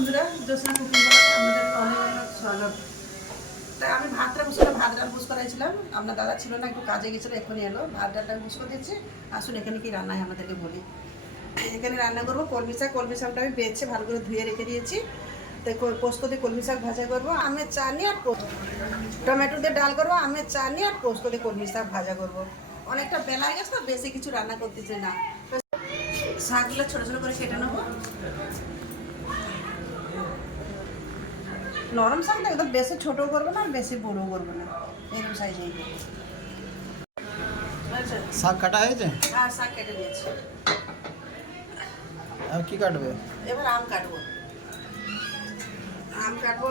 বন্ধুরা জ্যোৎস্না কুকিং আমাদের অনেক স্বাগত। তাই আমি ভাতটা বসে ভাত ডাল বুঝ করাইছিলাম। আপনার দাদা ছিল না, একটু কাজে গেছিল এখনই এলো। ভাত ডালটা বুঝ করে দিচ্ছি আসুন, এখানে কি রান্না হয় আমাদেরকে বলি। এখানে রান্না করব, কলমি শাক। কলমি শাকটা আমি বেছে ভালো করে ধুয়ে রেখে দিয়েছি। তাই পোস্ত দিয়ে কলমি শাক ভাজা করব, আমের চাটনি আর পোস্ত। টমেটো দিয়ে ডাল করব, আমের চাটনি আর পোস্ত দিয়ে কলমি শাক ভাজা করব। অনেকটা বেলা হয়ে গেছে, তো বেশি কিছু রান্না করতেছি না। শাকগুলো ছোটো ছোটো করে কেটে নেব। নরম শাক তো একদম বেশি ছোটো করব না আর বেশি বড়ো করব না। এরকম সাইজেই করব আচ্ছা। শাক কাটা হয়েছে? হ্যাঁ শাক কেটে নিয়েছি আর কি কাটবে? এবার আম কাটবো। আম কাটবো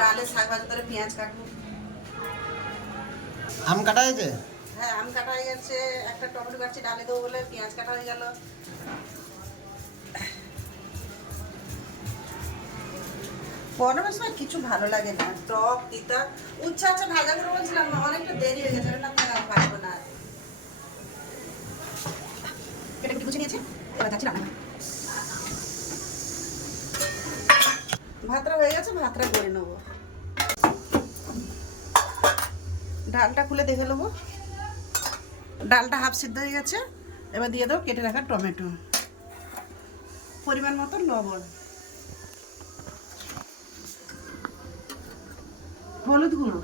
ডালে শাক ভাজা করে পেঁয়াজ কাটবো। আম কাটা হয়েছে? হ্যাঁ আম কাটা হয়ে গেছে। একটা টমেটো কাটছি ডালে দেবো বলে পেঁয়াজ কাটা হয়ে গেল। গরমের সময় কিছু ভালো লাগে না। টক, তিতা, উচ্ছা আচ্ছা ভাজা করে বলছিলাম অনেকটা দেরি হয়ে গেছে না আর পারব না। এটা একটু গুছিয়ে নিয়েছি ভাতটা হয়ে গেছে, ভাতটা করে নেব। ডালটা খুলে দেখে নেব। ডালটা হাফ সিদ্ধ হয়ে গেছে, এবার দিয়ে দাও কেটে রাখা টমেটো। পরিমাণ মতো লবণ। হলুদ গুঁড়ো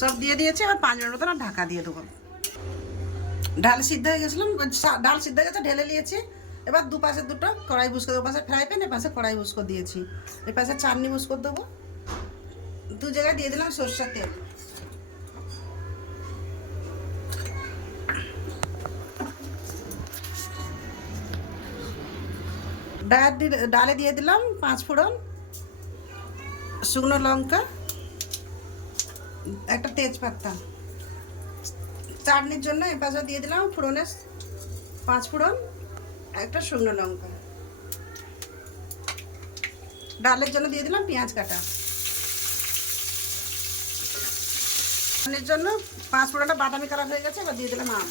সব দিয়ে দিয়েছি এবার পাঁচ মিনিট মতন ঢাকা দিয়ে দেবো। ডাল সিদ্ধ হয়ে গেছিলাম ডাল সিদ্ধ হয়ে গেছে, ঢেলে নিয়েছি। এবার দুপাশে দুটো কড়াই বুস করে দেবো, পাশে ফ্রাই প্যান এপাশে কড়াই বুস দিয়েছি। এপাশে চাটনি বুস দেবো। দু জায়গায় দিয়ে দিলাম সর্ষের তেল। ডাল ডালে দিয়ে দিলাম পাঁচ ফোড়ন, শুকনো লঙ্কা, একটা তেজপাতা। চাটনির জন্য এই পাশে দিয়ে দিলাম ফোড়নের পাঁচ ফোড়ন, একটা শুকনো লঙ্কা। ডালের জন্য দিয়ে দিলাম পেঁয়াজ কাটা। চাটনির জন্য পাঁচ ফোড়নটা বাদামি কালার হয়ে গেছে, এবার দিয়ে দিলাম আম।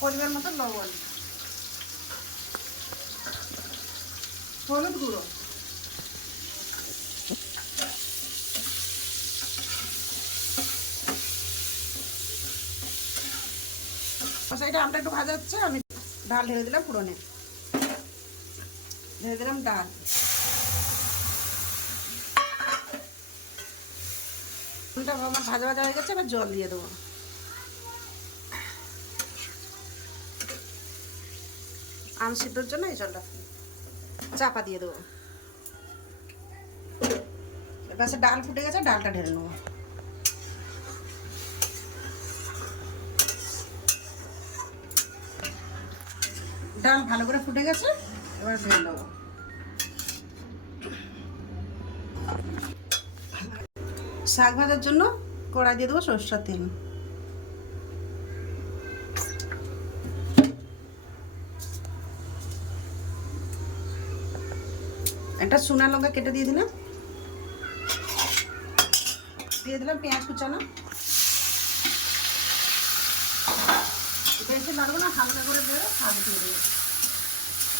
পরিমাণ মতো লবণ। হলুদ গুঁড়ো। সাইডে আমটা একটু ভাজা হচ্ছে, আমি ডাল ঢেলে দিলাম পুরনে ঢেলে দিলাম ডাল। আমার ভাজা ভাজা হয়ে গেছে, এবার জল দিয়ে দেবো। আম সিদ্ধর জন্য এই জলটা চাপা দিয়ে দেবো। এবার ডাল ফুটে গেছে, ডালটা ঢেলে নেব। ডাল ভালো করে ফুটে গেছে, এবার ঢেলে নেব। শাক ভাজার জন্য কড়াই দিয়ে দেবো সরষার তেল। একটা সোনা লঙ্কা কেটে দিয়ে দিলাম। দিয়ে দিলাম পেঁয়াজ কুচানো। বেশি লাগবে না, হালকা করে দেবে শাক দিয়ে দেবে।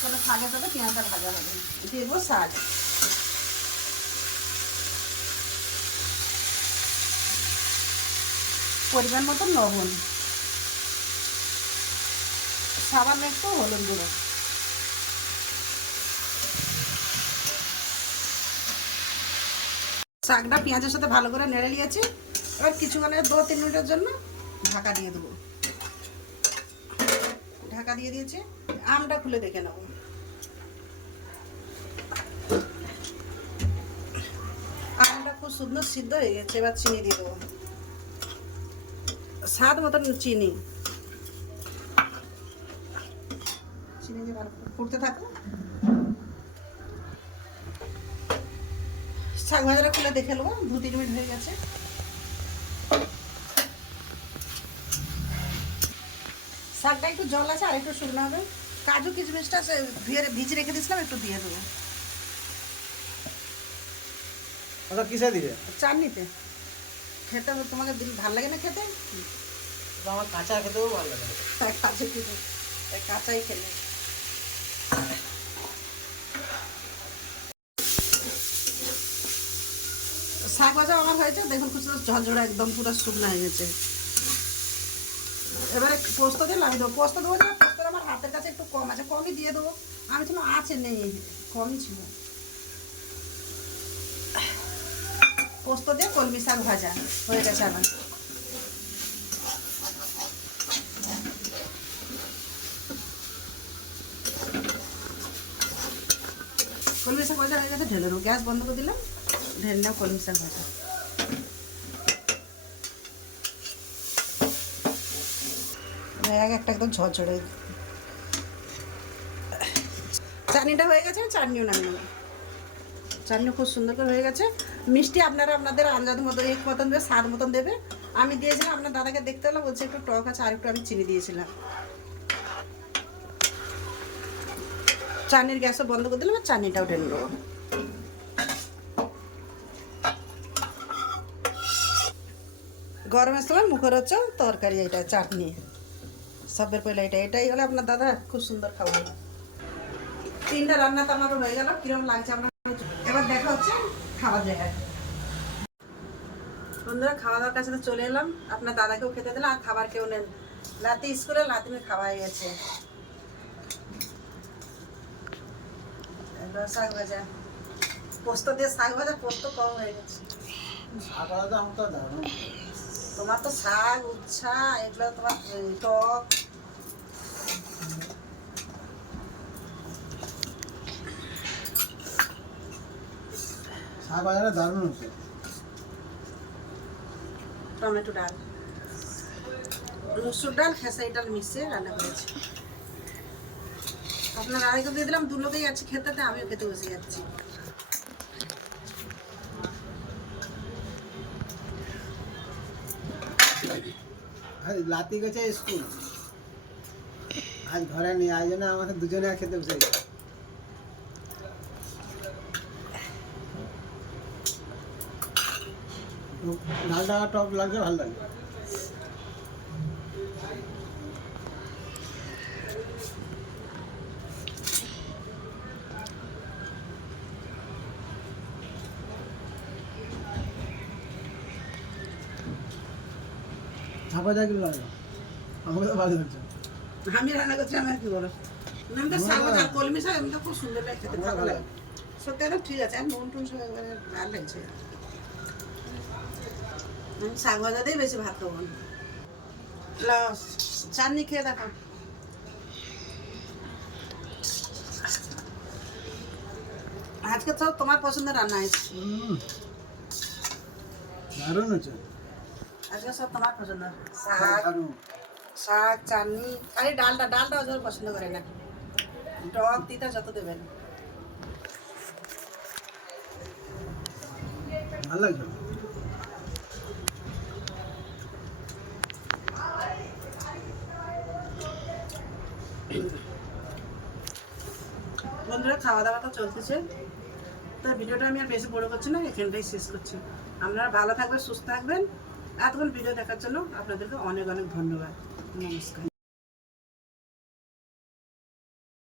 তাহলে শাকের সাথে পেঁয়াজটা ভাজা হবে। দিয়ে দেবো শাক পরিমাণ মতো লবণ। সাবান একটু হলুদ গুঁড়ো। শাকটা পেঁয়াজের সাথে ভালো করে নেড়ে নিয়েছি। এবার কিছুক্ষণের দু তিন মিনিটের জন্য ঢাকা দিয়ে দেবো। ঢাকা দিয়ে দিয়েছি, আমটা খুলে দেখে নেব। আমটা খুব সুন্দর সিদ্ধ হয়ে গেছে, এবার চিনি দিয়ে দেবো। স্বাদ মতন চিনি। চিনি দিয়ে ভালো ফুটতে থাকো শাক ভাজাটা খুলে দেখে নেব। দু তিন মিনিট হয়ে গেছে। শাকটা একটু জল আছে আর একটু শুকনো হবে। কাজু কিশমিশটা সে ধুয়ে ভিজে রেখে দিয়েছিলাম একটু দিয়ে দেবো। ওটা কিসে দিবে চাটনিতে। খেতে তোমাকে দিল ভালো লাগে না খেতে? আমার কাঁচা খেতেও ভালো লাগে কাঁচা খেতে কাঁচাই খেলে শাক ভাজা আমার হয়েছে দেখুন কিছু ঝরঝরে একদম পুরো শুকনো হয়ে গেছে। এবারে পোস্ত দিলাম আমি দেবো। পোস্ত দেবো না পোস্ত আমার হাতের কাছে একটু কম আছে, কমই দিয়ে দেবো। আমি ছিল আছে নেই, কমই ছিল। পোস্ত দিয়ে কলমি শাক ভাজা হয়ে গেছে আমার। কলমি শাক ভাজা হয়ে গেছে, ঢেলে দেবো। গ্যাস বন্ধ করে দিলাম, ঢেলে নাও কলমি শাক ভাজা। এক একটা একদম ঝরঝরে। চাটনিটা হয়ে গেছে, চাটনিও নামিয়ে নেব। চাটনি খুব সুন্দর করে হয়ে গেছে। মিষ্টি আপনারা আপনাদের আন্দাজ মতো এক মতন দেবে, স্বাদ মতন দেবে। আমি দিয়েছিলাম, আপনার দাদাকে দেখতে হলো বলছে একটু টক আছে, আর একটু আমি চিনি দিয়েছিলাম। চাটনির গ্যাসও বন্ধ করে দিলাম, আর চাটনিটাও ঢেলে নেব। গরমের সময় মুখরোচক তরকারি, এটা চাটনি। সবের পয়লা এটা এটাই হলে আপনার দাদা খুব সুন্দর খাবার। তিনটা রান্না তো আমার হয়ে গেল কিরম লাগছে আপনার এবার দেখা হচ্ছে খাবার জায়গায়। বন্ধুরা খাওয়া দাওয়ার কাছে তো চলে এলাম। আপনার দাদাকেও খেতে দিলাম আর খাবার কেউ নেন। লাতি স্কুলে লাতিনে খাওয়া হয়ে গেছে। শাক ভাজা। পোস্ত দিয়ে শাক ভাজা পোস্ত কম হয়ে গেছে। তোমার তো শাক উচ্ছা এগুলো তোমার টক শাক বাজারে দারুণ হচ্ছে টমেটো ডাল। মসুর ডাল খেসারি ডাল মিশিয়ে রান্না করেছি। আপনার আরেকটা দিয়ে দিলাম দু লোকেই আছে খেতে তো আমিও খেতে বসে যাচ্ছি। লাতি গেছে স্কুল। আজ ঘরে নিয়ে আজ জন্য আমাদের দুজনে খেতে বসে গেছে। ডালটা টক লাগছে ভালো লাগে ছাপা যা কিলো লাগে? আমাকে তো ভালো লাগছে। আমি রান্না করছি আমার কি বলো? আমি তো শাক ভাজা কলমি শাক আমি তো খুব সুন্দর লাগে খেতে ভালো লাগে। সত্যি ঠিক আছে আর নুন টুন সব ভালো লাগছে। আমি শাক ভাজা দিয়ে বেশি ভাত খাব। চাটনি খেয়ে দেখো আজকে তো তোমার পছন্দের রান্না হয়েছে দারুণ হচ্ছে আজকে সব তোমার পছন্দ শাক শাক চাটনি। খালি ডালটা ডালটা ওদের পছন্দ করে না। টক তিতা যত দেবেন। ভালো লাগছে বন্ধুরা খাওয়া দাওয়া তো চলতেছে। তো ভিডিওটা আমি আর বেশি বড় করছি না, এখানটাই শেষ করছি। আপনারা ভালো থাকবেন, সুস্থ থাকবেন। এতক্ষণ ভিডিও দেখার জন্য আপনাদেরকে অনেক অনেক ধন্যবাদ। নমস্কার।